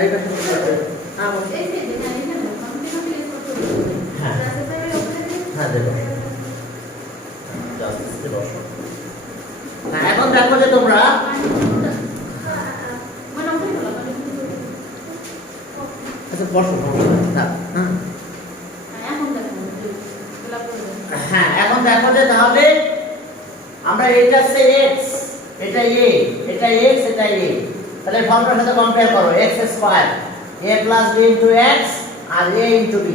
এই পাশে হ্যাঁ হ্যাঁ হ্যাঁ দেবো। এখন দেখো যে তোমরা আচ্ছা বসো হ্যাঁ এখন দেখো যে তাহলে আমরা এইটা হচ্ছে x এটা a এটা x এটা a তাহলে ফর্মুলার সাথে কম্পেয়ার করো x square a plus b into x আর a into b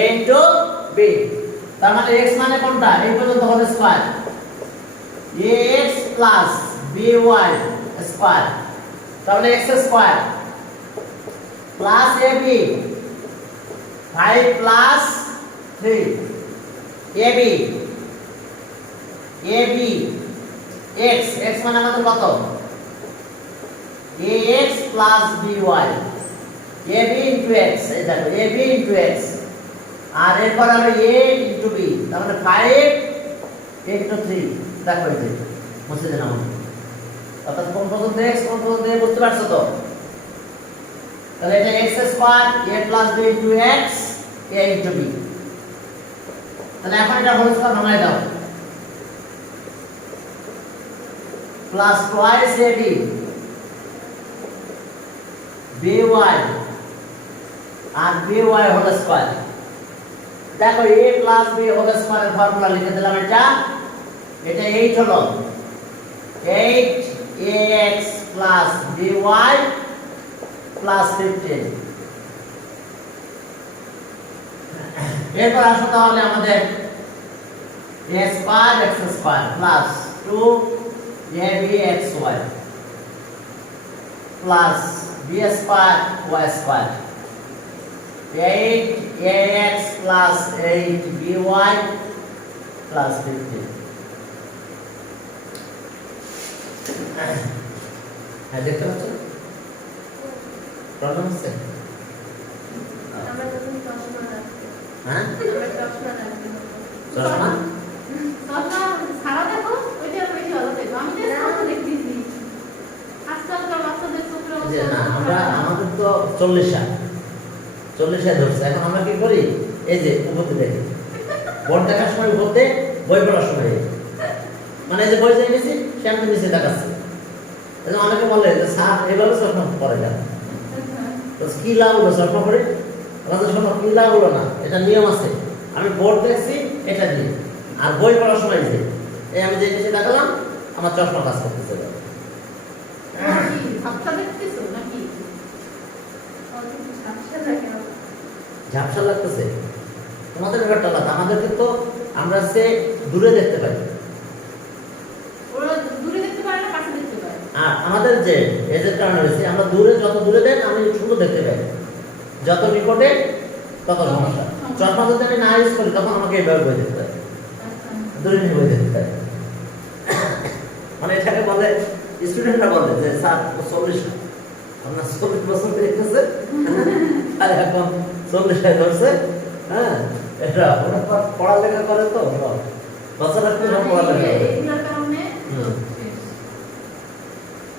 a into b তার মানে x মানে কোনটা এই পর্যন্ত whole square ax plus by square তাহলে x square plus ab 5 plus 3 ab x x মানে আমাদের কত ax plus by ab into x এই দেখো ab ইনটু x আর এরপর হবে a ইনটু b তার মানে 5 ইনটু 3 দেখো এই যে মুছে দেন আমরা অর্থাৎ কোন পর্যন্ত x কোন পর্যন্ত a বুঝতে পারছো তো তাহলে এটা x square a plus b into x a into b তাহলে এখন এটা হোল স্কয়ার ভাঙাই দাও প্লাস টুয়াইস ab by আর by হোল স্কয়ার দেখো a প্লাস b হোল স্কয়ারের ফর্মুলা লিখে দিলাম এটা 8 হলো 8 ax প্লাস by প্লাস 15 এরপর আসো তাহলে আমাদের a square x square plus 2 abxy plus b square y square 8 ax plus 8 by plus 15 হ্যাঁ দেখতে পাচ্ছ প্রবলেম হচ্ছে আমরা যখন চশমা রাখি হ্যাঁ আমরা চশমা রাখি চশমা চশমা সারা দেখো ওইটা বেশি ভালো দেখো আমি যে সামনে দেখতেছি আজকালকার বাচ্চাদের চোখের যে অবস্থা না আমরা আমাদের তো 40 ধরছে এখন আমরা কি করি এই যে উপরে দেখি বোর্ড দেখার সময় উপরে বই পড়ার সময় মানে এই যে বই চাই নিছি সামনে নিচে দেখাচ্ছে এই যে অনেকে বলে যে স্যার এভাবে চশমা পরে না তো কি লাভ হলো চশমা পরে আমাদের চশমা কি লাভ হলো না এটা নিয়ম আছে আমি বোর্ড দেখছি এটা নিয়ে আর বই পড়ার সময় যে এই আমি যে নিচে দেখালাম আমার চশমা কাজ করতেছে ঝাপসা দেখতেছো নাকি ঝাপসা দেখে ঝাপসা লাগতেছে তোমাদের ব্যাপারটা আলাদা আমাদের কিন্তু আমরা সে দূরে দেখতে পাই ওরা দূরে দেখতে পারে না কাছে দেখতে পারে আর আমাদের যে এজের কারণে হয়েছে আমরা দূরে যত দূরে দেন আমি সুন্দর দেখতে পাই যত নিকটে তত সমস্যা চশমা যদি আমি না ইউজ করি তখন আমাকে এইভাবে বই দেখতে হয় দূরে নিয়ে বই দেখতে হয় মানে এটাকে বলে স্টুডেন্টরা বলে যে স্যার 40 আপনার 40 বছর দেখতেছে আর এখন 40 ধরছে হ্যাঁ এটা ওরা পড়ালেখা করে তো বাচ্চারা কি পড়ালেখা করে এগুলোর কারণে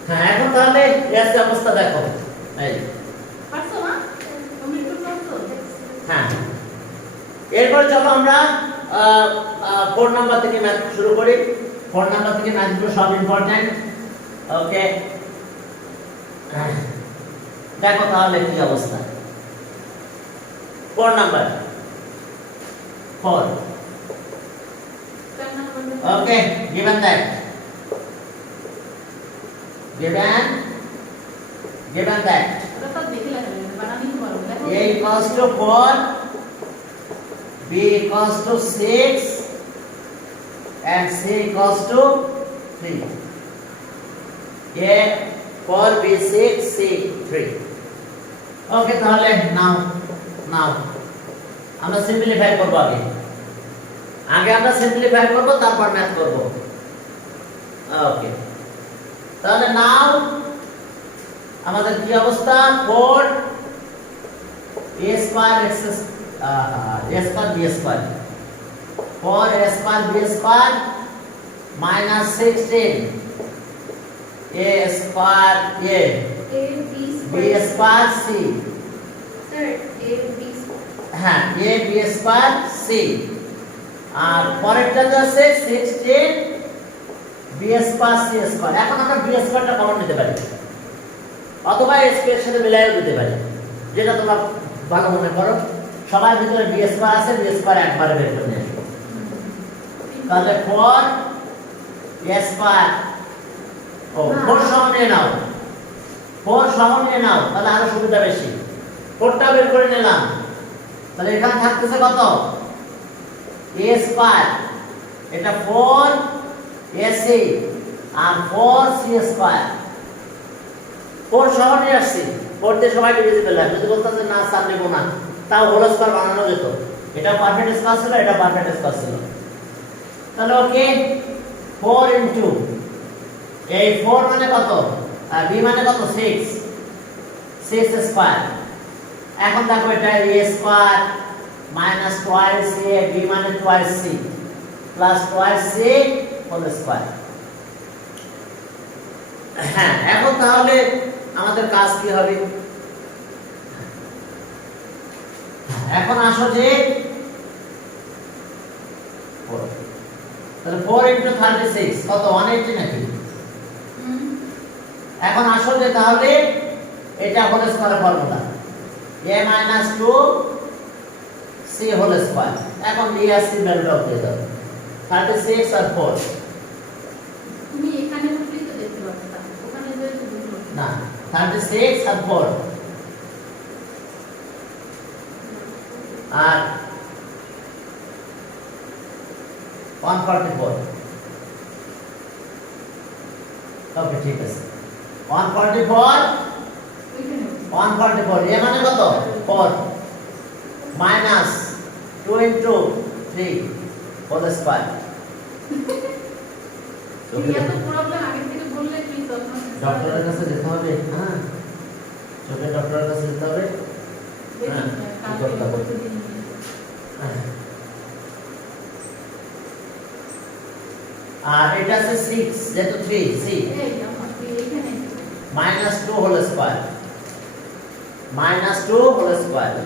হ্যাঁ এখন তাহলে এর অবস্থা দেখো এই পারছো না তুমি একটু করছো হ্যাঁ এরপর চলো আমরা 4 নাম্বার থেকে ম্যাথ শুরু করি 4 নাম্বার থেকে ম্যাথগুলো সব ইম্পর্টেন্ট ওকে দেখো তাহলে কি অবস্থা 4 number 4 okay given that given that ওটা তো দেখে লাগে বানানি পারো দেখো a equals to 4 b equals to 6 and c equals to 3 a 4 b 6 c 3 okay তাহলে নাও আমরা সিম্পলিফাই করব আগে আমরা সিম্পলিফাই করব তারপর ম্যাথ করব ওকে তাহলে নাও আমাদের কি অবস্থা 4 a square x a square b square 4 a square b square minus 16 a square a A B B square C sir A B হ্যাঁ এ বি স্কয়ার সি আর পরেরটা আছে 16 বি স্কয়ার সি স্কয়ার এখন আমরা B স্কয়ারটা common নিতে পারি অথবা এ স্কয়ারের সাথে মিলাইও দিতে পারি যেটা তোমরা ভালো মনে করো সবার ভিতরে বি স্কয়ার আছে বি স্কয়ার একবারে বের করে নিয়ে আসো তাহলে 4 এ স্কয়ার ও 4 সহ নিয়ে নাও 4 সহ নিয়ে নাও তাহলে আরো সুবিধা বেশি 4টা বের করে নিলাম তাহলে এখানে থাকতেছে কত a স্কয়ার এটা 4 ac আর 4 c স্কয়ার 4 সহ নিয়ে আসছি 4 দিয়ে সবাই ডিভিজিবল হয় যদি বলতাছে না স্যার নেব না তাও হোল স্কয়ার বানানো যেত এটা পারফেক্ট স্কয়ার ছিল এটা পারফেক্ট স্কয়ার ছিল তাহলে ওকে 4 ইনটু এই 4 মানে কত আর b মানে কত 6 6 স্কয়ার এখন দেখো এটা a square minus twice a b মানে twice c plus twice c whole square হ্যাঁ এখন তাহলে আমাদের কাজ কি হবে এখন আসো যে 4 তাহলে 4 into 36 কত 180 নাকি এখন আসো যে তাহলে এটা whole square formula a minus 2 c whole square এখন b আর c ভ্যালুটা দিয়ে দাও 36 আর 4 তুমি এখানে বসলেই তো দেখতে পাচ্ছ ওখানে যে না 36 আর 4 আর 144 ওকে ঠিক আছে 144 144 এ মানে কত 4 minus 2 into 3 whole square তুমি এত প্রবলেম আগে থেকে বললে কি তখন ডক্টরের কাছে যেতে হবে হ্যাঁ চোখের ডক্টরের কাছে যেতে হবে হ্যাঁ করতে হবে আর এটা আছে 6 যেহেতু 3 c minus 2 whole square minus 2 whole square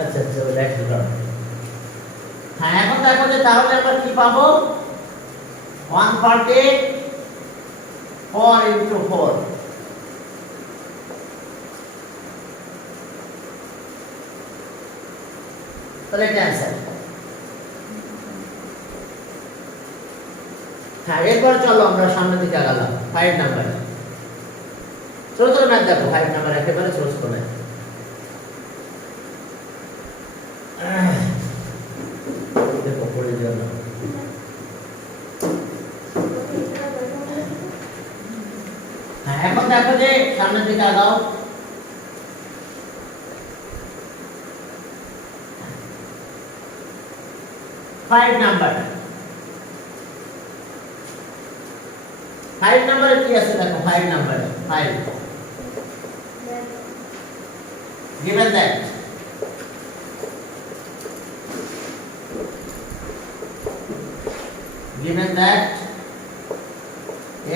আচ্ছা আচ্ছা ওই লাইট দুটো হ্যাঁ এখন দেখো যে তাহলে আমরা কি পাবো 144 into 4 তাহলে এটা आंसर হ্যাঁ এরপর চলো আমরা সামনের দিকে আগালাম 5 নাম্বার ছোট ছোট ম্যাথ দেখো 5 নাম্বার একেবারে ছোট ছোট ম্যাথ দেখো পড়ে যাও না হ্যাঁ এখন দেখো যে সামনের দিকে আগাও 5 নাম্বার 5 নাম্বারে কি আছে দেখো 5 নাম্বারে 5 given that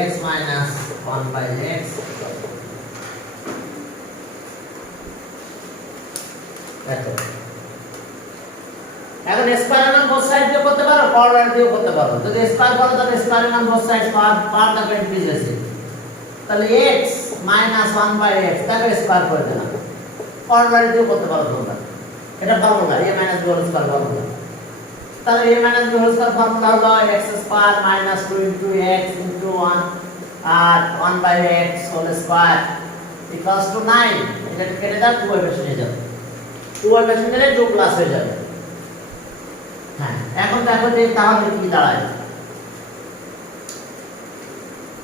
x minus 1 by x দেখো এখন স্কয়ার মান both সাইড দিয়ে করতে পারো কর্নার দিয়েও করতে পারো যদি স্কয়ার করো তাহলে স্কয়ার মান both সাইড পার দ্য ইনক্রিজ আছে তাহলে x minus 1 by x তাকে স্কয়ার করে দিলাম কর্নার দিয়েও করতে পারো তোমরা এটা formula a minus b whole square formula তাহলে a minus b whole square formula হলো x square minus 2 into x into 1 আর 1 by x whole square equals to 9 এটা কেটে দাও 2 এর বেশি নিয়ে যাও 2 এর বেশি নিলে 2 প্লাস হয়ে যাবে হ্যাঁ এখন দেখো যে তাহলে কি দাঁড়ায়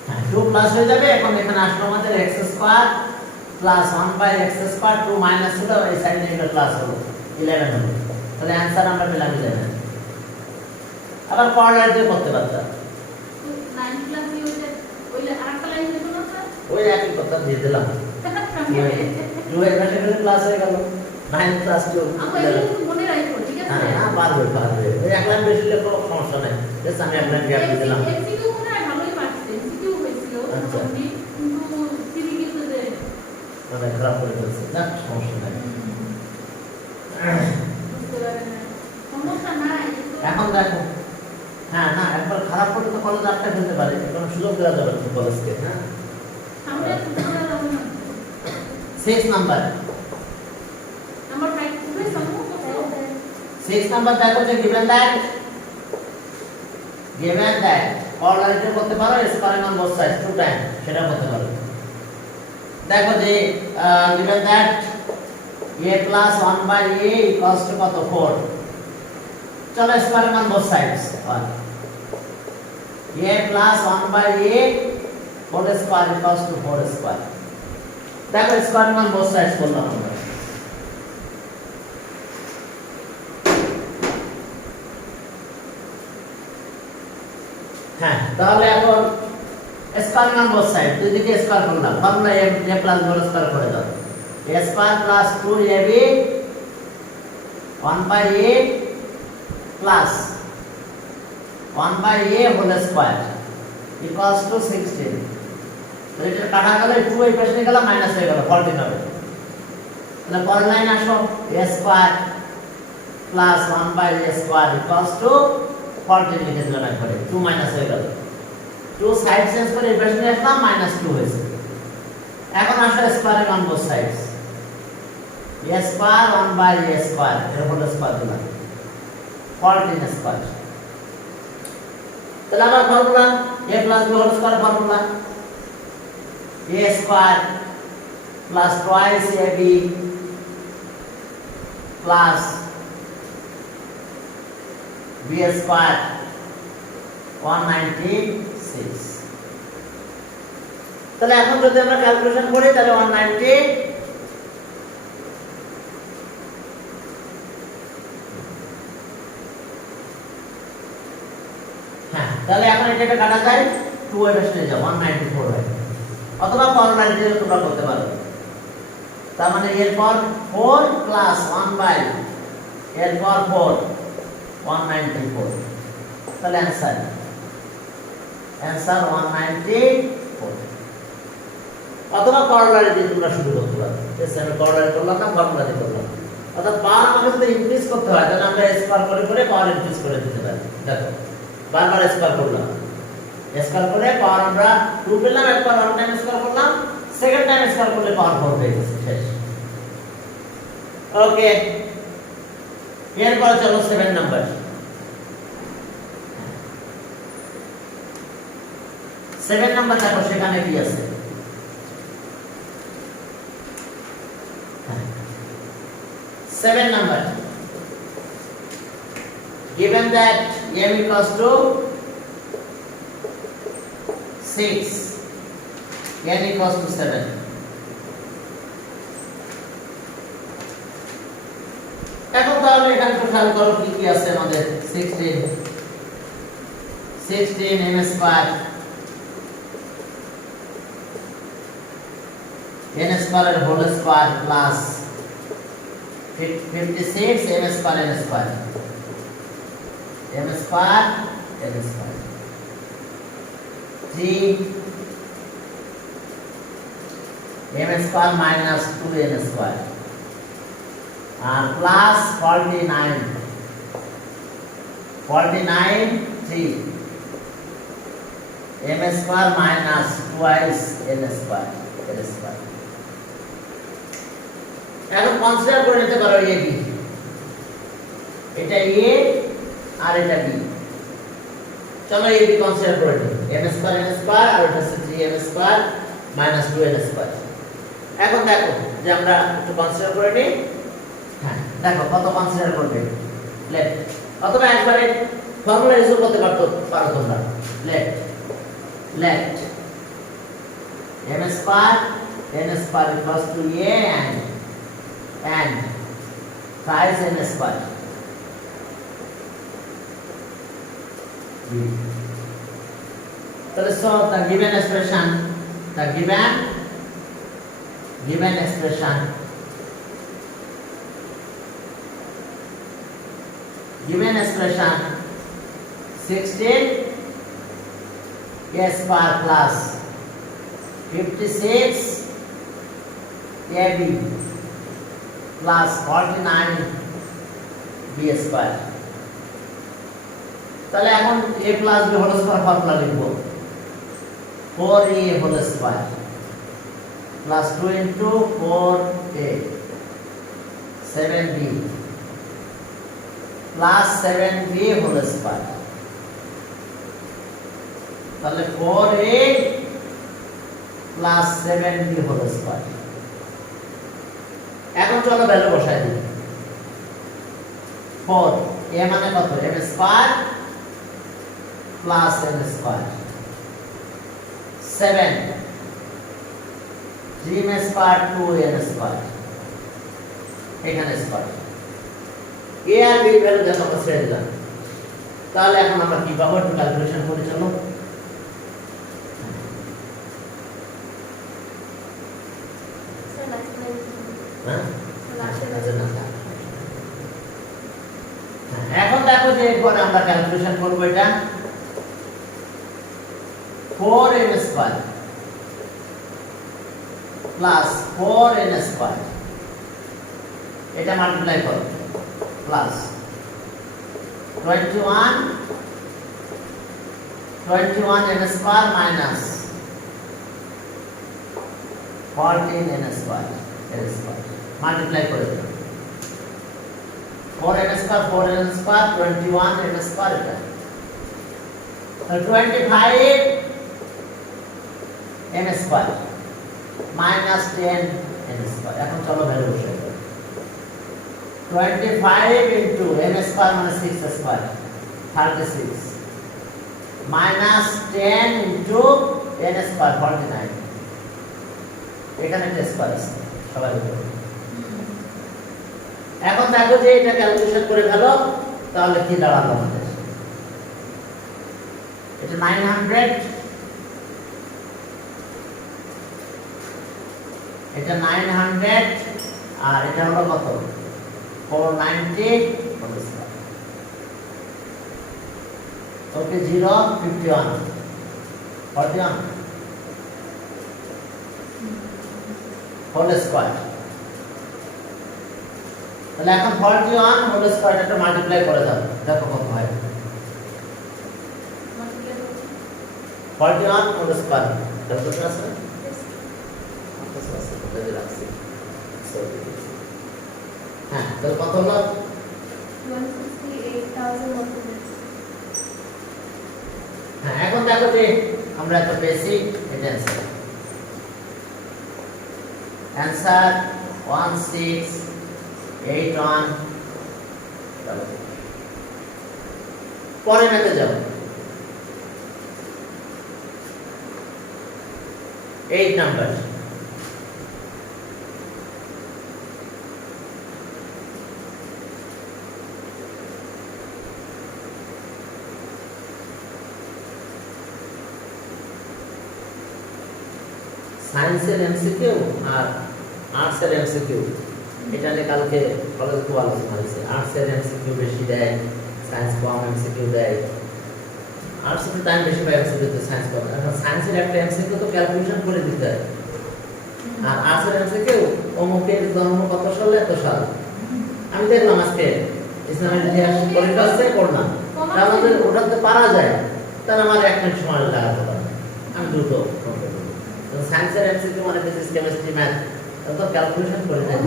হ্যাঁ 2 প্লাস হয়ে যাবে এখন এখানে আসলো আমাদের x square plus 1 by x square 2 minus হলো এই সাইডে এটা প্লাস হলো 11 হলো তাহলে आंसर আমরা পেলাম 11 আবার কর্নার দিয়ে করতে পারতাম 9 প্লাস কি হইছে ওইলে আরেকটা লাইন দেব না স্যার ওই একই কথা দিয়ে দিলাম। 2 এর পাশে ক্লাস হয়ে গেল 9 প্লাস 2। আপু এগুলো একটু মনে রাখো, ঠিক আছে? হ্যাঁ, না পারবে ওই এক লাইন বেশি লিখলে কোনো সমস্যা নাই। জাস্ট আমি এক লাইন গ্যাপ দিয়ে দিলাম। এমসিকিউ মনে হয় ভালোই পারছে, এমসিকিউ হয়েছিল আচ্ছা। মোটামুটি, কিন্তু সিরি কিন্তু যে মানে খারাপ করে ফেলছে, না সমস্যা নাই। বুঝতে পারে না, সমস্যা নাই। এখন দেখো, হ্যাঁ না একবার খারাপ করলে তো কলেজ আটটা ফেলতে পারে, কারণ সুযোগ দেওয়া যাবে না কলেজকে। হ্যাঁ, সামনে বুঝতে যাবে না। 6 নাম্বার। নাম্বার 5 পুরো সম্ভব কত? 6 নাম্বার দেখো যে given that কোঅর্ডিনেটর করতে পারো স্কয়ারিং অন বোথ সাইডস 2 টাইম, সেটা করতে পারো। দেখো যে given that a plus 1 by a equals to কত 4। চলো squaring on both sides 1 a plus 1 by a whole square equals to 4 square। দেখো স্কয়ারিং অন বোথ সাইডস করলাম আমরা। হ্যাঁ, তাহলে এখন স্কয়ার অন বোথ সাইড, দুই দিকে স্কয়ার করলাম, formula a plus whole square করে দাও। a square plus 2ab 1 by a plus 1 by a whole square equals to 16। তো এটা কাটা গেলে 2 এই পাশে গেল মাইনাস হয়ে গেল 14 হবে। তাহলে পরের লাইন আসো, a square plus 1 by a square equals to 14 লিখে দিলাম একবারে, 2 মাইনাস হয়ে গেল। 2 সাইড চেঞ্জ করে এই পাশে আসলাম, -2 হয়েছে। এখন আসো squaring on both sides, a square 1 by a square এর হোল স্কয়ার দিলাম 14 স্কয়ার। তাহলে আমার formula a plus b whole square, formula a square plus twice ab plus b square 196। তাহলে এখন যদি আমরা ক্যালকুলেশন করি তাহলে 190 হ্যাঁ, তাহলে এখন এটা কাটা যায় 2 এর পাশে যাও 194 হয়, অথবা ফর্মুলা দিয়ে তোমরা করতে পারো। তার মানে এরপর 4 প্লাস 1 বাই এরপর 4 194। তাহলে অ্যানসার 194। অথবা করলারে দিয়ে তোমরা শুরু করতে পারো। এসে আমি করলারে করলাম না, ফর্মুলা দিয়ে করলাম। অর্থাৎ পাওয়ার আমাকে যদি ইনক্রিজ করতে হয় তাহলে আমরা স্কয়ার করে করে পাওয়ার ইনক্রিজ করে দিতে পারি। দেখো বারবার স্কয়ার করলাম, স্কয়ার করে পাওয়ার আমরা 2 পেলাম, একবার 1 টাইম স্কয়ার করলাম, সেকেন্ড টাইম স্কয়ার করলে পাওয়ার 4 হয়ে গেছে, শেষ। ওকে, এরপর চলো 7 নাম্বার। 7 নাম্বার দেখো সেখানে কি আছে। 7 number, given that m equals to 6 n equals to 7। এখন তাহলে এখানে একটু খেয়াল করো কি কি আছে আমাদের। 16 m স্কয়ার n স্কয়ার এর whole square plus 56 m square n square m square n square 3 m square minus 2 n square আর plus 49 3 m square minus twice n square n square. এখন কনসিডার করে নিতে পারো a b, এটা a আর এটা b। চলো a b consider করে নিই, m স্কয়ার n স্কয়ার আর এটা হচ্ছে 3m square minus 2n square. এখন দেখো যে আমরা একটু কনসিডার করে নিই। হ্যাঁ, দেখো কত কনসিডার করবে, লেট অথবা একবারে ফর্মুলা ইউজ করতে পারো তোমরা। Let m square n square equals to a and thrice n square। So the given expression, the given given expression given expression 16 a square plus 56 ab plus 49 b square তাহলে এখন a plus b whole square formula লিখব 4a whole square plus 2 into 4a 7b plus 7b whole square তাহলে 4a plus 7b whole square এখন চলো value বসাই দিই 4 a মানে কত m square plus n square 7 3m square 2n square এখানে square a আর b ভ্যালু যত ছেড়ে দিলাম তাহলে এখন আমরা কি পাবো একটু ক্যালকুলেশন করে চলো হ্যাঁ এখন দেখো যে এরপরে আমরা ক্যালকুলেশন করব এটা 4m square plus 4n square এটা মাল্টিপ্লাই করো plus 21m square minus 14n square multiply করে দাও 4n square 4n square 21n square এটা 25n square minus 10n square এখন চলো ভ্যালু বসাই 25 into n স্কয়ার মানে 6 square 36 minus 10 into n square 49 এখানে একটা স্কয়ার আছে সবাই লিখো এখন দেখো যে এটা ক্যালকুলেশন করে ফেলো তাহলে কি দাঁড়ালো আমাদের এটা 900 এটা 900 আর এটা হলো কত 490 ওকে 0 51 41 হোল স্কয়ার তাহলে এখন 41 হোল স্কয়ার এটা মাল্টিপ্লাই করে দাও দেখো কত হয় 41 হোল স্কয়ার কত আছে হ্যাঁ তাহলে কত হলো 168,100 হ্যাঁ এখন দেখো যে আমরা একটা বেসিক এটা অ্যানসার 1681 পরে মেতে যাও 8 নাম্বার সায়েন্সের এমসিকিউ আর আর্টসের এমসিকিউ এটা নিয়ে কালকে কলেজ খুব আলোচনা হয়েছে আর্টসের এমসিকিউ বেশি দেয় সায়েন্স কম এমসিকিউ দেয় আর্টসের টাইম বেশি পায় এমসিকিউতে সায়েন্স কম এখন সায়েন্সের একটা এমসিকিউ তো ক্যালকুলেশন করে দিতে হয় আর আর্টসের এমসিকিউ অমুকের জন্ম কত সালে এত সাল আমি দেখলাম আজকে ইসলামের ইতিহাস পরীক্ষা হচ্ছে করলাম তাহলে ওটাতে পারা যায় তাহলে আমার 1 মিনিট সময় লাগাতে পারে আমি দ্রুত সায়েন্সের এমসিকিউ মানে ফিজিক্স কেমিস্ট্রি ম্যাথ তো ক্যালকুলেশন করে দেয়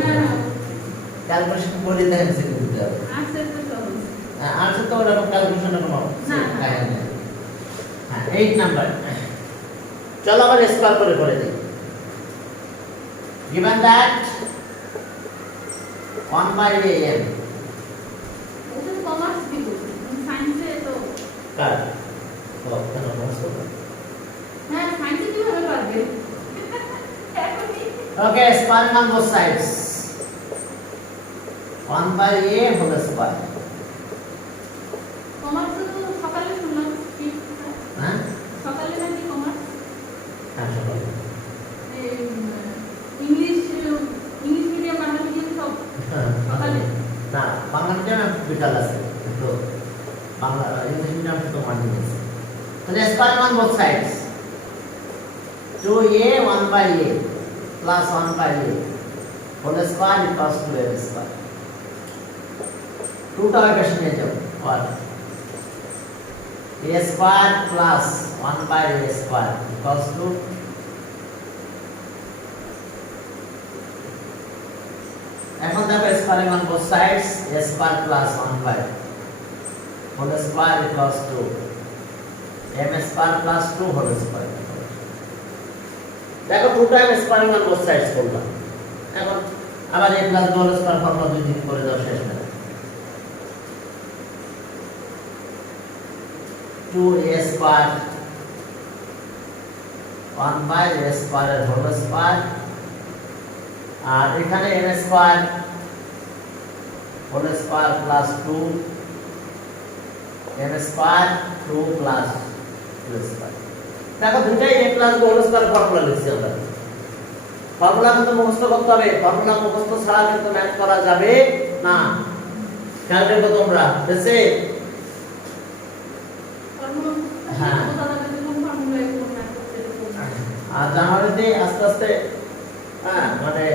ক্যালকুলেশন করে দেয় এমসিকিউ দিতে হবে আনসার তো ওরকম ক্যালকুলেশনের কোনো হ্যাঁ 8 নাম্বার চলো আবার স্কয়ার করে দিই given that 1/am ওটা কমার্স দিব সায়েন্সে তো কার ও কেন কমার্স করবে হ্যাঁ সায়েন্সে কিভাবে পারবে okay squaring on both sides 1/a whole square commerce তো সকালে শুনলাম হ্যাঁ সকালে নাকি কমার্স হ্যাঁ সকালে English English medium Bangla medium সব সকালে না বাংলা মিডিয়াম বিকাল আছে তো বাংলা ইংলিশ মিডিয়াম তো মর্নিং আছে তাহলে square on both sides 2a 1 by a plus 1 by a whole square equals to a square 2 টা ইকুয়েশন নিয়ে যাও আর a square plus 1 by a square equals to এখন দেখো squaring on both sides a square plus 1 by whole square equals to m square plus 2 whole square দেখো 2 time squaring on both sides করলাম এখন আবার a plus b whole square formula দুই দিন করে দাও শেষ না 2a square 1 by a square এর হোল স্কয়ার আর এখানে m square whole square plus 2 m square 2 plus 2 square দেখো দুটাই a plus b whole square formula লিখছি আমরা ফর্মুলা কিন্তু মুখস্থ করতে হবে ফর্মুলা মুখস্থ ছাড়া কিন্তু ম্যাথ করা যাবে না খেয়াল রেখো তোমরা বুঝছে হ্যাঁ আর জানুয়ারিতে আস্তে আস্তে হ্যাঁ মানে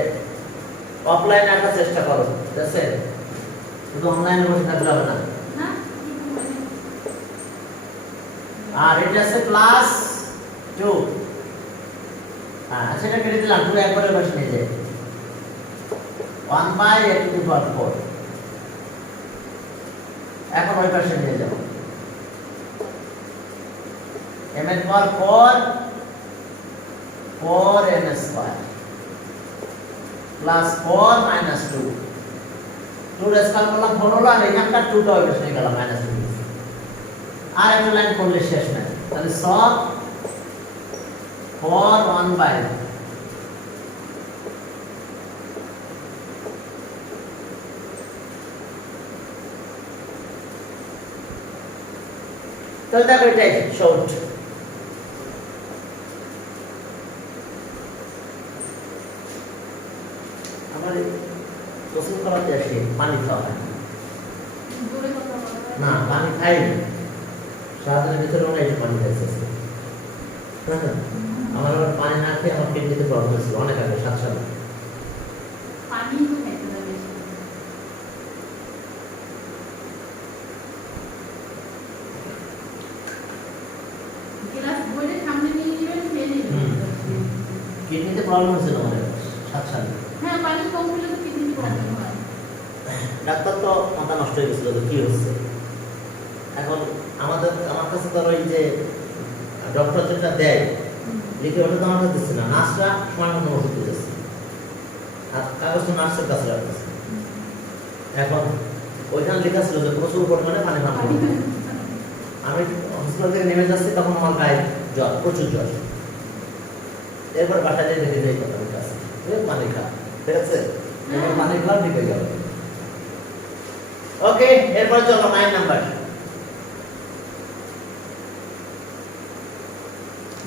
অফলাইনে আসার চেষ্টা করো বুঝছে শুধু অনলাইনে বসে থাকলে হবে না আর এটা আছে প্লাস 2 আচ্ছা এটা কেটে দিলাম 2 একবারে বসে নিয়ে যায় 1 বাই a টু দি পাওয়ার 4 এখন ওই পাশে নিয়ে যাও m এর পাওয়ার 4 m স্কয়ার প্লাস 4 মাইনাস 2 2 এর স্কয়ার করলাম 4 হলো আর এখানকার 2 টা ওই পাশে নিয়ে গেলাম মাইনাস 2 আর একটা লাইন করলে শেষ না তাহলে সব 4 1 by তাহলে দেখো এটাই শর্ট আমার কোচিং করাতে আসি পানি খাওয়া হয় না পানি খাই না সারাদিনের ভিতরে আমরা একটু পানি খাইছি আমার আবার পানি না খেয়ে আমার কিডনিতে প্রবলেম ছিল অনেক আগে 7 সালে পানি তো খেতে হবে গ্লাস বইলে সামনে নিয়ে নেবেন খেয়ে নেবেন কিডনিতে প্রবলেম ছিল আমার 7 সালে হ্যাঁ পানি কম হলে তো কিডনিতে প্রবলেম হয় ডাক্তার তো মাথা নষ্ট হয়ে গেছিল কি হচ্ছে এখন আমার কাছে তো ওই যে ডক্টর যেটা দেয় লিখে ওটা তো আমার কাছে দিচ্ছে না নার্সরা সময় মতো ওষুধ দিতেছে আর কাগজটা নার্সের কাছে রাখতেছে এখন ওইখানে লেখা ছিল যে প্রচুর পরিমাণে পানি পান করতে আমি হসপিটাল থেকে নেমে যাচ্ছি তখন আমার গায়ে জ্বর প্রচুর জ্বর এরপর বাসায় যেয়ে দেখে যাই কথা কাছে পানি খা ঠিক আছে এবার পানি খেলাম ঠিক হয়ে গেল ওকে এরপর চলো 9 নাম্বার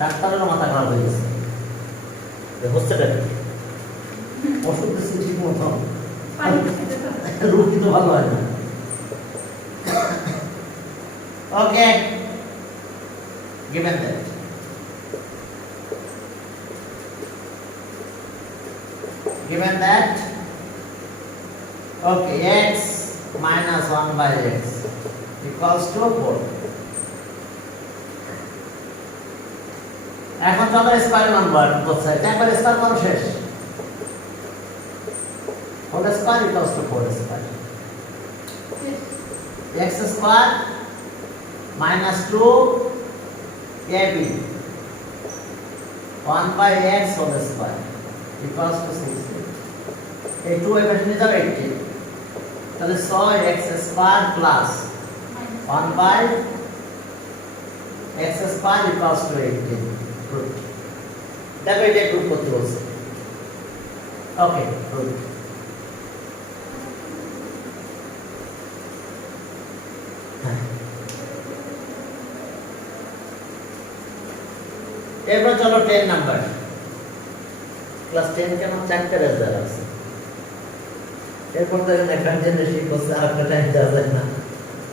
ডাক্তারের মাথা খারাপ হয়ে গেছে হচ্ছেটা কি ওষুধ দিচ্ছি ঠিক মতো রোগী তো ভালো হয় না ওকে given that okay x minus 1 by x equals to 4 এখন চলো স্কয়ার নাম্বার both sides একবার স্কয়ার করো শেষ whole square equals to 4 square x square minus 2 ab 1 by x whole square equals to 6 এই 2 এর পাশে নিয়ে যাবে 18 তাহলে 6 x square plus 1 by x square equals two 18 root দেখো এটা প্রুফ করতে বলছে ওকে রুট এরপর চলো 10 নাম্বার ক্লাস 10 কে আমার 4টা রেজাল্ট আছে। এরপর তো এখন একটা জেনারেশন করছে আর একটা টাইম দেওয়া যায় না।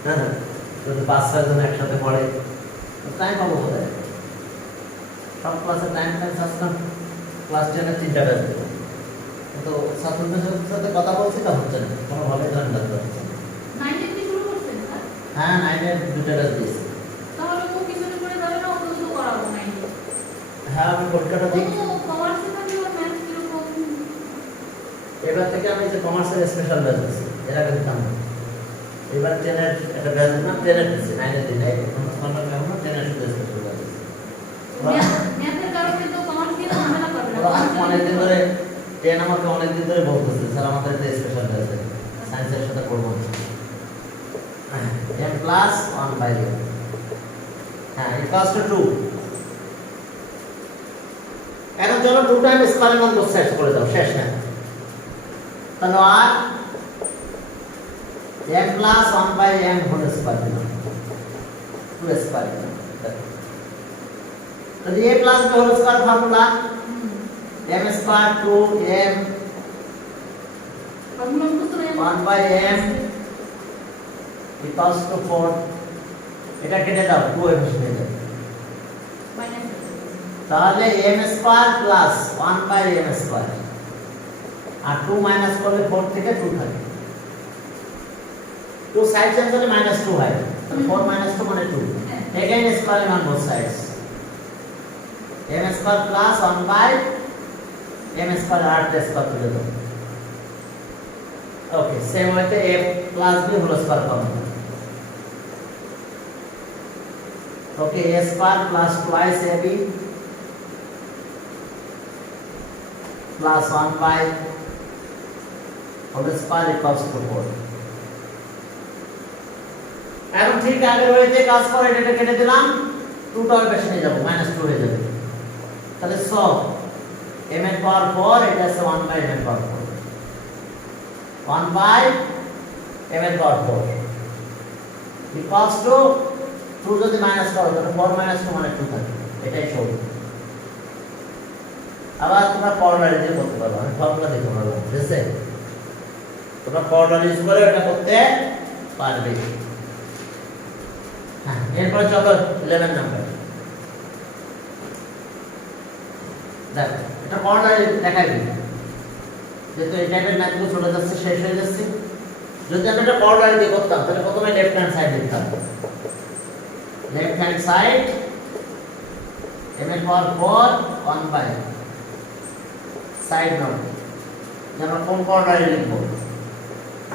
হ্যাঁ, যদি 5-6 জন একসাথে পড়ে টাইম পাবো কোথায়? সব ক্লাসে টাইম সাসপেন্ড ক্লাস 10 এর 3টা ব্যাচ দেবো। তো ছাত্রদের সাথে কথা বলছি তা হচ্ছে না, কোনোভাবে জয়েন করতে হচ্ছে না। 9 থেকে শুরু করছেন স্যার? হ্যাঁ, 9 এর 2টা ব্যাচ দিয়েছি। তাহলে তো পিছনে পড়ে যাবে না, অত কিছু করাবো না। হ্যাঁ, আমি পরীক্ষাটা দিই। কমার্সে থাকলে ওর ম্যাথ কিরকম? এবার থেকে আমি যে কমার্সের স্পেশাল ব্যাচ দিচ্ছি, এর আগে দিতাম না। এবার 10 এর একটা ব্যাচ দিলাম, 10 এর দিচ্ছি, 9 এর দিই নাই। এখন কেমন 10 এর শুধু স্পেশাল ব্যাচ দিচ্ছি। ম্যাথের কারণে তো কমার্স দিয়ে ঝামেলা করবে না। অনেকদিন ধরে 10 আমাকে অনেকদিন ধরে বলতেছে, স্যার আমাদের একটা স্পেশাল ব্যাচ দেন, সায়েন্সের সাথে করবো না। m প্লাস 1/m, হ্যাঁ, ইকুয়ালস টু 2। এখন চলো 2 টাইম স্কয়ারের মান both sides করে দাও, শেষ না? তাহলে আর m plus 1/m whole square দিলাম, 2 স্কয়ার দিলাম। তাহলে a plus b whole square formula m square 2m 1/m equals to 4। এটা কেটে দাও, 2m হয়ে যাবে। তাহলে m square plus 1/m square, আর 2 মাইনাস করলে 4 থেকে 2 থাকে। 2 সাইড চেঞ্জ হলে -2 হয়, তাহলে 4 - 2 মানে 2। এগেইন স্কয়ার মান both sides, m square plus 1/m square আর স্কয়ার করে দাও। ওকে, সেম ওয়েতে a plus b whole square formula. Okay, a square plus twice ab plus 1/, whole square equals to 4। এখন ঠিক আগের ওয়েতে কাজ করে এটা কেটে দিলাম, 2 টাও বেশি নিয়ে যাব, -2 হয়ে যাবে। তাহলে সব m এর পাওয়ার 4, এটা আছে 1/m এর পাওয়ার 4, 1/m এর পাওয়ার 4 ইকুয়ালস টু 2 যদি মাইনাস করো তাহলে 4 - 2 মানে 2 থাকে, এটাই সব। আবার তোমরা ফর্মুলা দিয়ে করতে পারো, আমি ফর্মুলা দিয়ে করব, ঠিক আছে? তোমরা ফর্মুলা ইউজ করে এটা করতে পারবে। হ্যাঁ, এরপর চলো 11 নাম্বার। দেখো, এটা ফর্মুলা দেখাই দিই, যেহেতু এই টাইপের ম্যাথগুলো চলে যাচ্ছে, শেষ হয়ে যাচ্ছে। যদি আমি এটা ফর্মুলা দিয়ে করতাম তাহলে প্রথমে লেফট হ্যান্ড সাইড লিখতাম, লেফট হ্যান্ড সাইড m এর পাওয়ার 4 1/, সাইড নোট যেমন কোন ফর্মুলা লিখব,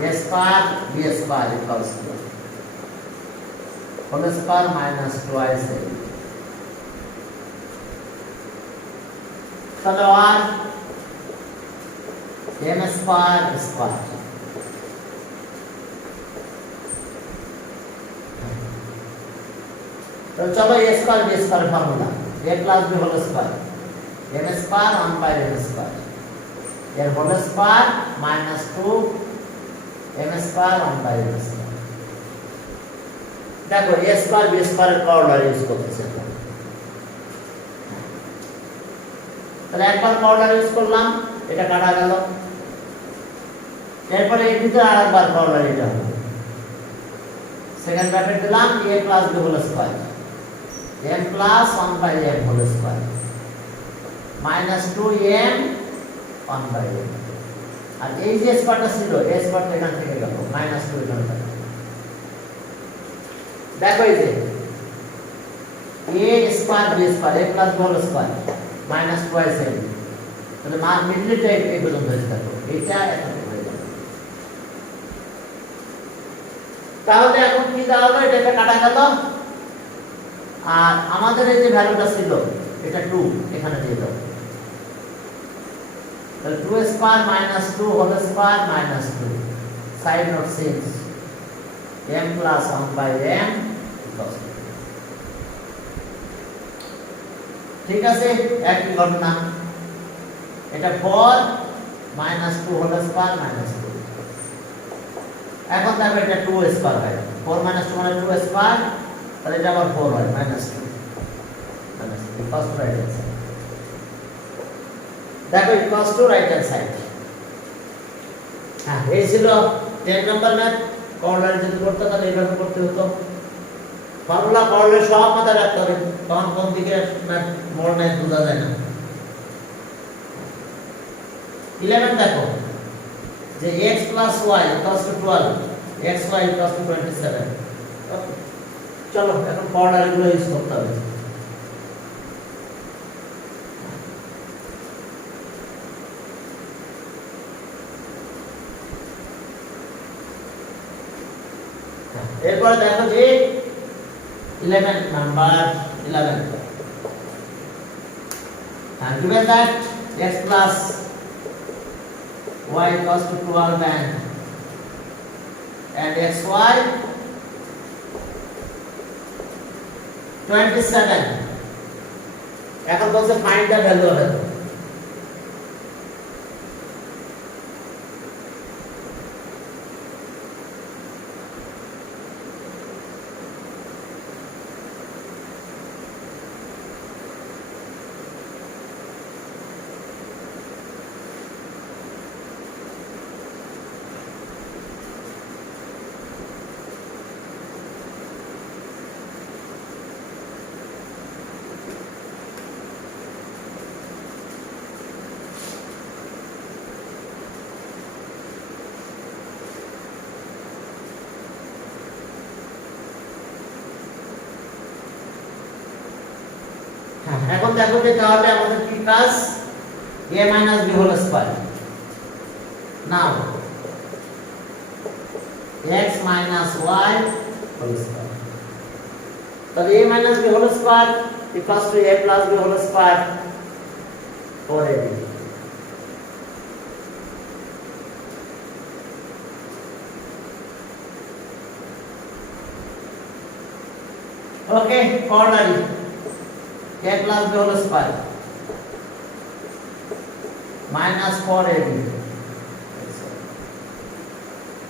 a square b square equals to whole square minus twice a। তাহলে আর m স্কয়ার স্কয়ার, তো চলো a square b square formula, a plus b whole square, m square 1/m square, এর whole square -2 m square 1/m square. দেখো a square b square এর formula use করতেছি আমরা। তাহলে একবার ফর্মুলা ইউজ করলাম, এটা কাটা গেল। এরপরে এর ভিতরে আরেকবার ফর্মুলা এটা হবে, সেকেন্ড ব্র্যাকেট দিলাম a plus b whole square, m plus 1/m whole square, -2m 1/m। আর এই যে স্কয়ারটা ছিল, এই স্কয়ারটা এখান থেকে গেল, -2 এখানে থাকে। দেখো এই যে a square b square, a plus b whole square -2m, তাহলে মান মিডলটা এই পর্যন্ত হয়ে থাকবে, এটা এত হয়ে যাবে। তাহলে এখন কি দাঁড়ালো, এটা কাটা গেল, আর আমাদের এই যে ভ্যালুটা ছিল এটা 2 এখানে দিয়ে দাও, তাহলে 2 square -2 whole square -2, side note since m plus 1/m equals. ঠিক আছে, একই ঘটনা, এটা 4 -2 হোল স্কয়ার -2। এখন দেখো এটা 2 স্কয়ার হয়, 4 - 2 মানে 2 স্কয়ার, তাহলে এটা আবার 4 হয় -2 ফার্স্ট রাইট आंसर। দেখো equals to right hand side. হ্যাঁ, এই ছিল 10 নম্বর ম্যাথ। করলার যদি করতে তাহলে এইভাবে করতে হতো। ফর্মুলা করলে সব মাথায় রাখতে হবে, তখন কোন দিকে মোড় নেয় বোঝা যায় না। 11 দেখো যে x plus y equals to 12, xy equals to 27. ওকে, চলো এখন করলার এগুলো ইউজ করতে হবে। এরপর দেখো যে 11 number 11 and given that x plus y equals to 12 and xy 27, এখন বলছে find the value of it. এখন দেখো যে তাহলে আমাদের কি কাজ, a minus b whole square, now x minus y whole square, তাহলে a minus b whole square equals to a plus b whole square 4ab. okay, corollary a plus b whole square minus 4ab.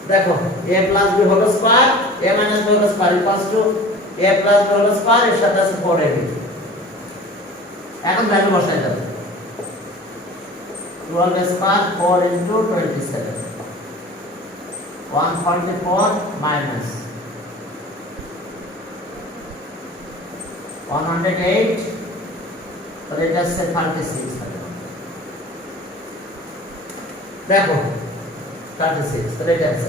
देखो a plus b whole square a minus b whole square equals to a plus b whole square এর সাথে আছে 4ab। এখন value বসাই দাও, 12 square 4 into 27, 144 minus 108, तो it is 36 देखो 36 तो it is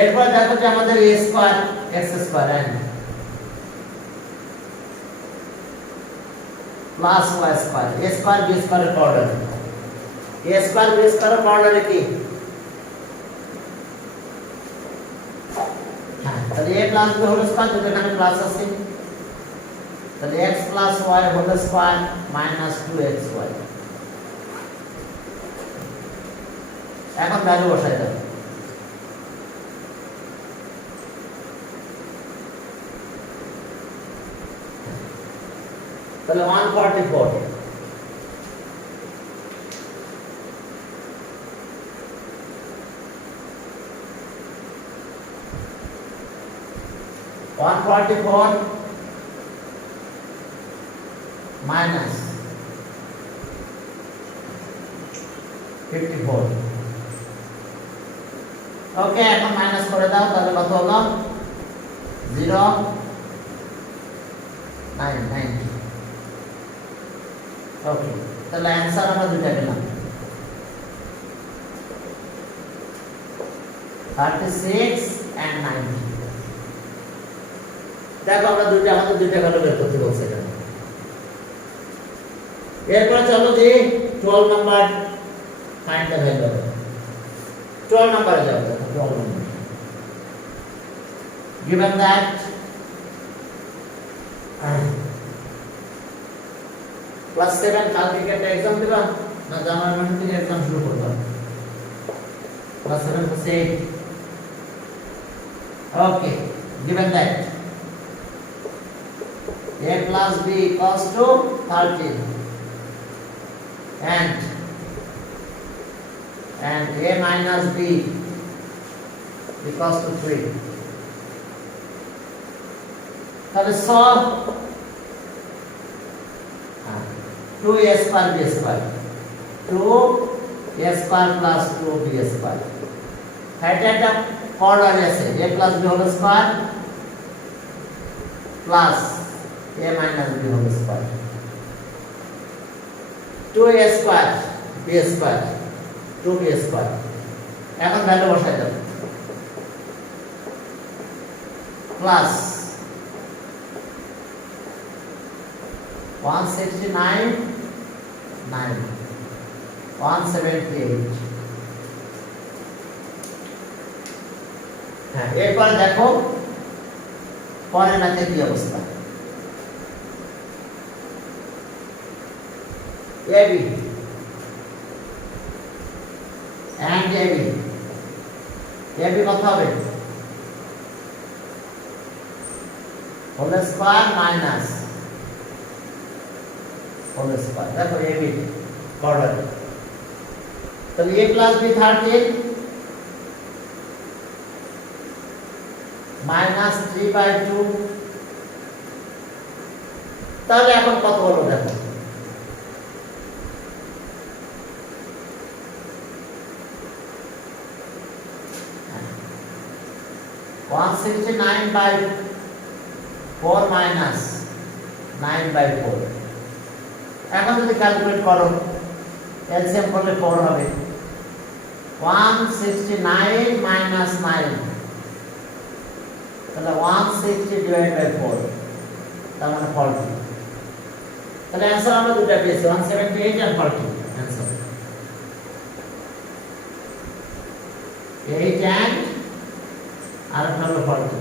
এরপর দেখো যে আমাদের a square x square and plus y square a square b স্কয়ারের অর্ডার, a স্কয়ার b স্কয়ারের অর্ডারে কি, তাহলে a plus b whole square যেটা এখানে প্লাস আছে, তাহলে x plus y whole square minus 2xy। এখন ভ্যালু বসাই দাও, তাহলে 144 144 minus 54। ওকে, এখন মাইনাস করে দাও, তাহলে কত হলো 0 9 9। ওকে, তাহলে অ্যানসার আমরা দুইটা পেলাম, 36 and 90। দেখো আমরা আমাদের দুইটা ভ্যালু বের করতে বলছে এখানে। এরপর চলো যে 12 number find the value of 12 নাম্বারে যাও। 12 নাম্বার given that ক্লাস 7 কালকে একটা एग्जाम দিবা না, জানুয়ারি মাস থেকে एग्जाम শুরু করবা, ক্লাস 7 হচ্ছে 8। ওকে, given that a plus b equals to 13 and a minus b equals to 3, তাহলে solve 2a square b square 2a square plus 2b square এটা একটা কর্নার আছে a plus b whole square plus a minus b whole square 2a square b square 2b square এখন value বসাই দাও plus 169 9 178 হ্যাঁ এরপর দেখো পরে নাতে কি অবস্থা AB and AB কত হবে whole square minus whole square দেখো AB বর্ডার তাহলে a plus b 13 minus 3/2 তাহলে এখন কত হলো দেখো One 69/4 minus 9/4 এখন যদি ক্যালকুলেট করো এলসিএম করলে 4 হবে 169 minus 9 তাহলে 160 divided by 4 তার মানে 40 তাহলে आंसर আমরা দুটো পেয়েছি 178 and 40 आंसर 8 and আর হলো 40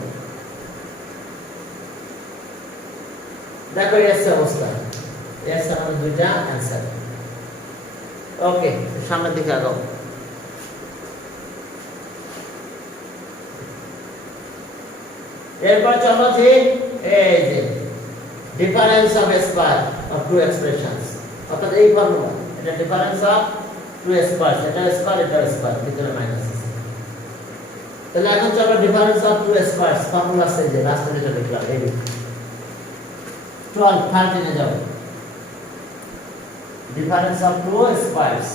দেখো এস অবস্থা এস আমাদের দুইটা आंसर ওকে সামনের দিকে আগাও এরপর চলো যে এই যে difference of square of two expressions অর্থাৎ এই ফর্মুলা এটা ডিফারেন্স অফ টু স্কয়ার এটা স্কয়ার ভিতরে মাইনাস আছে তাহলে এখন চলো difference of two squares formula আছে যে রাস্তা যেটা লিখলাম এই 12 13 এ যাও ডিফারেন্স অফ টু স্কয়ারস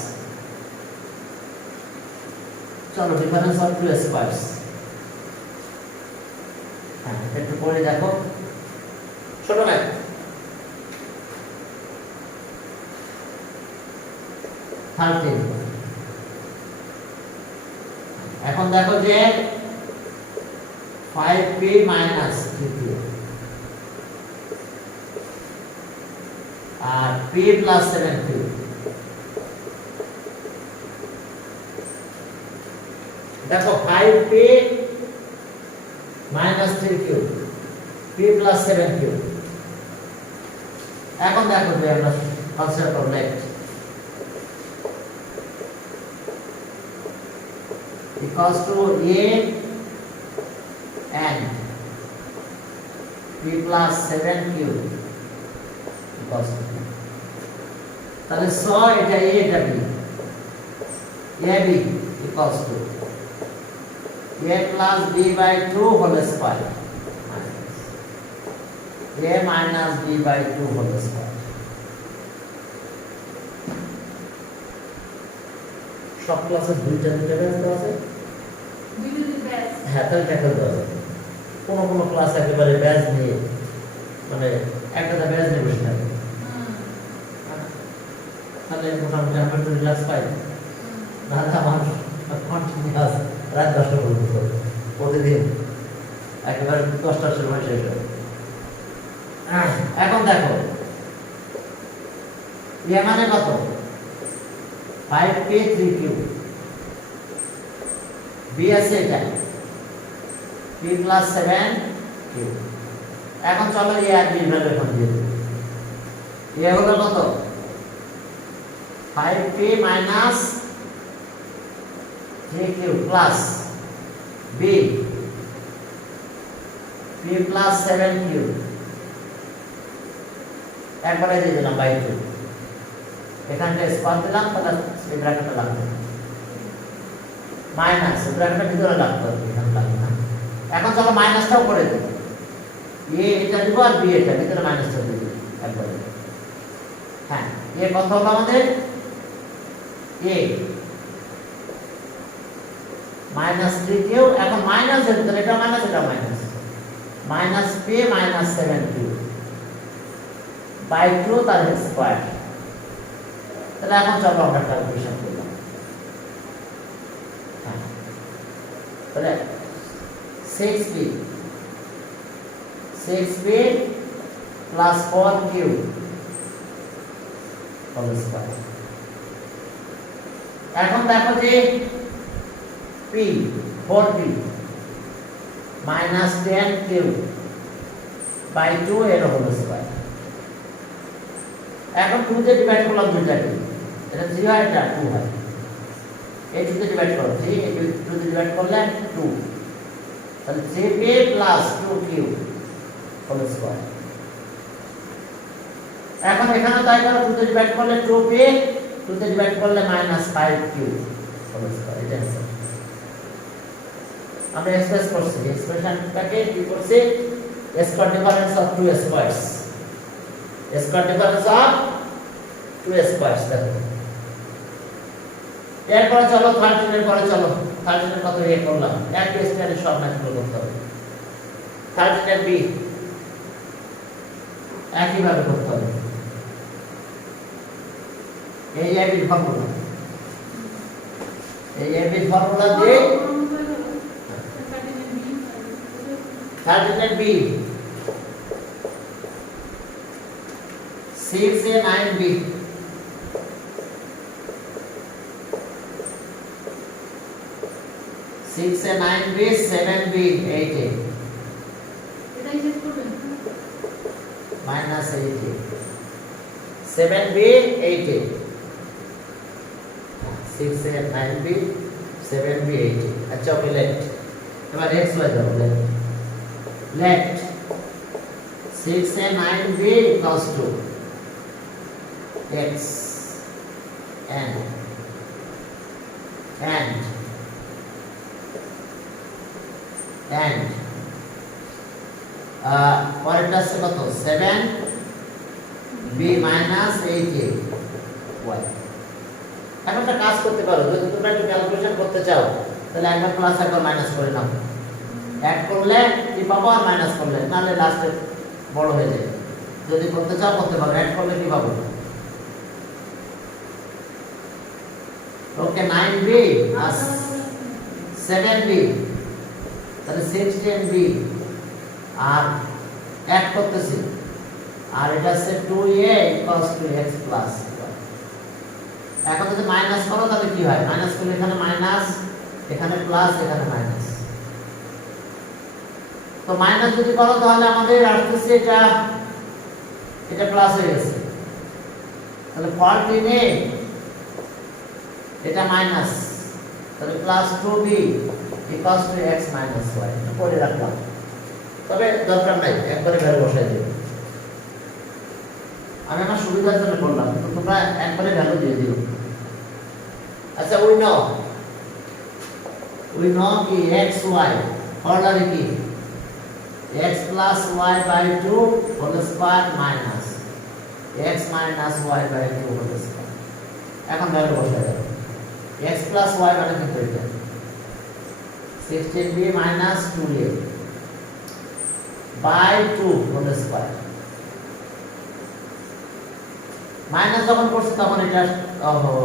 চলো ডিফারেন্স অফ টু স্কয়ারস হ্যাঁ একটু পড়ে দেখো ছোট ম্যাথ এখন দেখো যে 5p minus 3p আর p plus 7q দেখো 5p minus 3q p plus 7q এখন দেখো যে আমরা concept of left equals to a and p plus 7q equals to তাহলে 100 এটা a এটা b ab equals to a plus b by 2 whole square a minus b by 2 whole square সব ক্লাসে দুইটা ব্যাচ আছে দুইটা ব্যাচ হ্যাঁ তাহলে ট্যাকল দেওয়া যাবে কোন ক্লাস একেবারে ব্যাচ নিয়ে মানে একটা ব্যাচ নিয়ে বসে থাকে তাহলে মোটামুটি আমরা একটু রিল্যাক্স পাই নাহলে আমার কন্টিনিউয়াস রাত 10টা পর্যন্ত প্রতিদিন একেবারে 10টার সময় শেষ হয় এখন দেখো এ মানে কত 5p 3q b আছে এটা p plus 7q এখন চলো এ আর বি ভ্যালু এখন দিয়ে দেব এ হলো কত 5p minus 3q plus b p plus 7q একবারে দিয়ে দিলাম বাই 2 এখানটা স্কয়ার দিলাম তাহলে এই ব্র্যাকেটটা লাগবে মাইনাস ব্র্যাকেটের ভিতরে লাগবে এখানে লাগবে না এখন চলো মাইনাসটাও করে দেব এ এটা দিব আর বি এটা ভিতরে মাইনাসটা দিব একবারে হ্যাঁ এ কত হলো আমাদের এ মাইনাস 3 কিউ, এখন মাইনাস এর ভিতরে এটা মাইনাস এটা minus, minus p minus 7 q by 2 তার স্কয়ার। তাহলে এখন চলো আমরা ক্যালকুলেশন করলাম। তাহলে 6p plus 4q whole square. এখন দেখো যে p 4p minus 10q by 2 এর হোল স্কয়ার। এখন 2 তে ডিভাইড করলাম দুইটাকে, এটা 3 হয় এটা 2 হয়, এই 2 তে ডিভাইড করো 3, এই 2 তে ডিভাইড করলে 2, তাহলে 3p plus 2q whole square. এখন এখানে তাই করো 2 তে ডিভাইড করলে 2p, 2 তে ডিভাইড করলে -5q হোল স্কয়ার। এটা আছে আমরা এক্সপ্রেস করছি, এক্সপ্রেশনটাকে কি করছি, square difference of two squares, square difference of two squares. দেখো এরপরে চলো 13 এর পরে চলো 13 এর কত এ করলাম, এক স্কয়ারের সব ম্যাচ করতে হবে। 13 এর বি একই ভাবে করতে হবে, এই এবির ফর্মুলা, এই এবির ফর্মুলা দিয়ে 13 এর B 6a 9b 6a 9b 7b 8a এটাই শেষ করবেন minus 8a 7b 8a 6a 9b 7b 8a। अच्छा ओके लेट এবার x y দাও, let 6a 9b equals to x and পরেরটা আছে কত 7b minus 8a y। এখন একটা কাজ করতে পারো, যদি তোমরা একটু ক্যালকুলেশন করতে চাও তাহলে একবার প্লাস একবার মাইনাস করে নাও, অ্যাড করলে কি পাবো আর মাইনাস করলে তাহলে লাস্টে বড় হয়ে যায়। যদি করতে চাও করতে পারো, অ্যাড করলে কি পাবো, ওকে 9b plus 7b তাহলে 16b আর অ্যাড করতেছি, আর এটা আছে 2a equals to x plus। এখন যদি মাইনাস করো তাহলে কি হয়, মাইনাস করলে এখানে মাইনাস, এখানে প্লাস, এখানে মাইনাস। তো মাইনাস যদি করো তাহলে আমাদের আসছে এটা প্লাস হয়ে গেছে, তাহলে 14a এটা মাইনাস, তাহলে plus 2b equals to x minus y পরে রাখলাম, তবে দরকার নাই একবারে ভ্যালু বসাই দেব, আমি আমার সুবিধার জন্য করলাম, তো তোমরা একবারে ভ্যালু দিয়ে দিও। আচ্ছা উই নো কি x y ফর্মুলা কি x plus y by 2 whole square minus x minus y by 2 whole square। এখন ভ্যালু বসাই দাও, x plus y মানে কিন্তু এটা 16b minus 2a by 2 whole square। Minus যখন করছি তখন এটা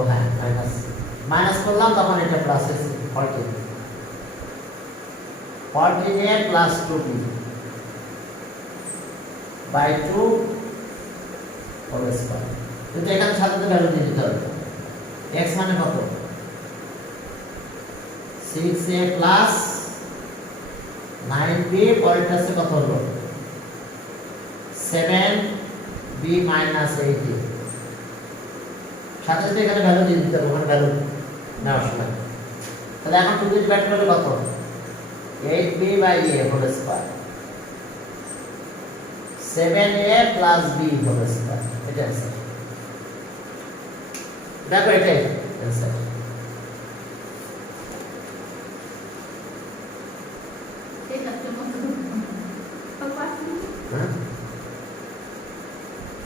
হ্যাঁ মাইনাস করলাম তখন এটা প্লাস হয়েছে 14a plus 2b by 2 whole square। কিন্তু এখানে সাথে ভ্যালু দিয়ে দিতে হবে, x মানে কত 6a plus 9b, পরেরটা আছে কত হলো 7b minus 8a, সাথে সাথে এখানে ভ্যালু দিয়ে দিতে হবে, ওখানে ভ্যালু নেওয়ার সময়। তাহলে এখন 2 দিয়ে ডিভাইড করলে কত 8b by a whole square 7a plus b whole square। এটা আছে, দেখো এটাই आंसर।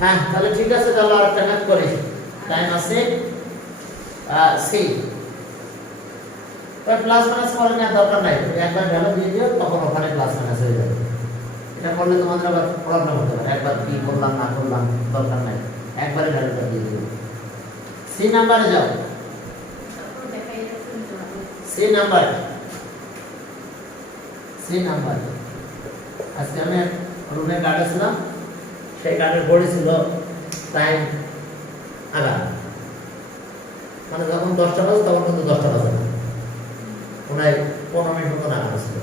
হ্যাঁ তাহলে ঠিক আছে, চলো আর একটা কাজ করি। টাইম আছে সি। তো প্লাস মাইনাস করে না দরকার নাই, তুমি একবার ভ্যালু দিয়ে দিও, তখন ওখানে প্লাস মাইনাস হয়ে যাবে। এটা করলে তোমাদের আবার প্রবলেম হতে পারে, একবার কি করলাম না করলাম দরকার নাই, একবারে ভ্যালুটা দিয়ে দিও। সি নাম্বারে যাও, সি নাম্বার, সি নাম্বার। আজকে আমি রুমে গার্ডে ছিলাম, সেই গার্ডের বডি ছিল টাইম আগা, মানে যখন 10টা বাজে তখন কিন্তু 10টা বাজে না, ওনায় 15 মিনিট মতো আগা ছিল।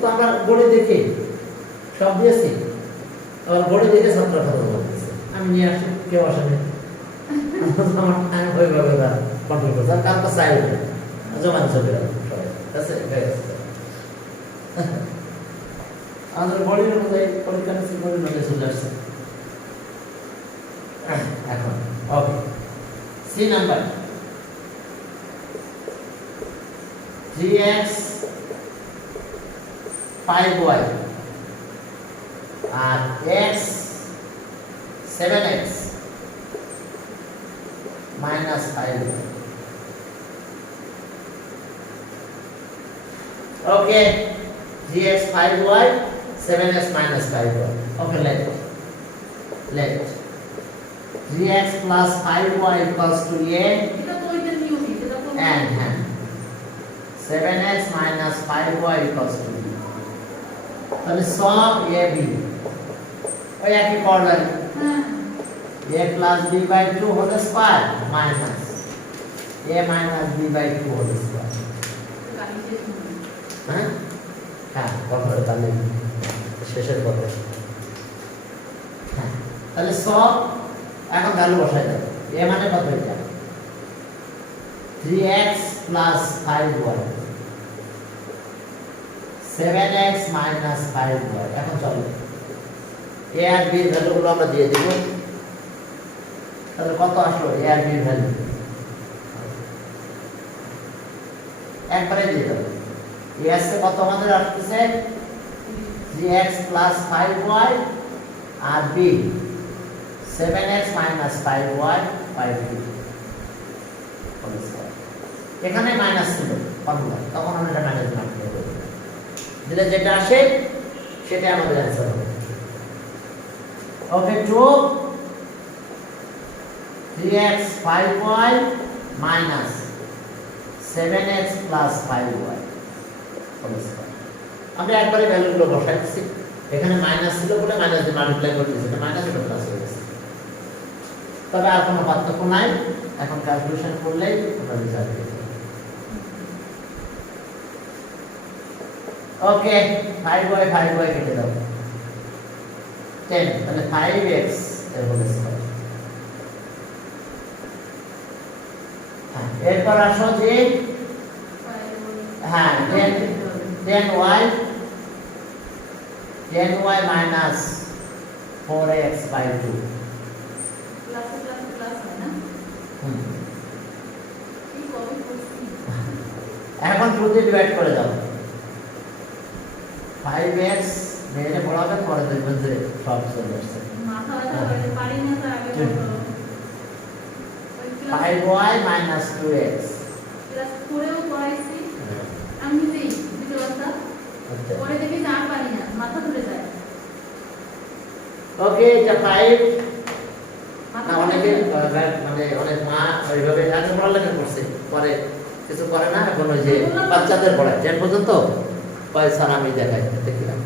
তো আমরা বডি দেখি সব দিয়েছি, আবার বডি দেখে ছাত্র খাতা বলতেছে, আমি নিয়ে আসি, কেউ আসেনি। আমার টাইম হয়ে গেল না, কন্ট্রোল করছে, আর কারণ চাই জমা চলে গেল সবাই, আছে আমাদের বডির অনুযায়ী পরীক্ষা নিচ্ছে, বডির অনুযায়ী চলে আসছে। এখন ওকে, C number 3x 5y R x 7x minus 5y. Okay, 3x 5y 7x minus 5y. Okay, let 3x plus 5y equals to a and 7x minus 5y equals to b. তাহলে সব a b ওই একই corner, a plus b by 2 whole square minus a minus b by 2 whole square. হ্যাঁ হ্যাঁ কর্নারে তাহলে শেষের কথা। হ্যাঁ তাহলে সব এখন ভ্যালু বসাই দাও, a মানে কত এটা 3x plus 5y 7x minus 5y। এখন চলো a আর b এর ভ্যালুগুলো আমরা দিয়ে দেব, তাহলে কত আসলো a আর b এর ভ্যালু একবারে দিয়ে দাও। a এর কত আমাদের আসছে 3x plus 5y R b 7x minus 5y by 2। এখানে মাইনাস ছিল ফর্মুলা, তখন আমরা এটা মাইনাস মার্ক করে দেব, দিলে যেটা আসে সেটা আমাদের অ্যানসার হবে। Okay, 2 3x 5y minus 7x plus 5y whole square. আমরা একবারে ভ্যালুগুলো বসাচ্ছি, এখানে মাইনাস ছিল বলে মাইনাস দিয়ে মাল্টিপ্লাই করে দিয়েছি, মাইনাস এটা প্লাস হয়ে গেছে। তবে আর কোনো পার্থক্য নাই, এখন ক্যালকুলেশন করলেই আমরা রেজাল্ট পেয়ে যাব। ওকে, 5y কেটে দাও 10, তাহলে 5x এর হোল স্কয়ার। হ্যাঁ এরপর আসো যে হ্যাঁ 10y minus 4x by 2। এখন 2 দিয়ে ডিভাইড করে দাও, 5x মেরে পড়াবে, পরে দেখবেন যে সব চলে আসছে। 5y minus 2x ওকে, এটা 5 না অনেকে মানে অনেক মা ওইভাবে আগে পড়ালেখা করছে, পরে কিছু করে না, এখন ওই যে বাচ্চাদের পড়ায় 10 পর্যন্ত, স্যার আমি দেখাই দেখিলাম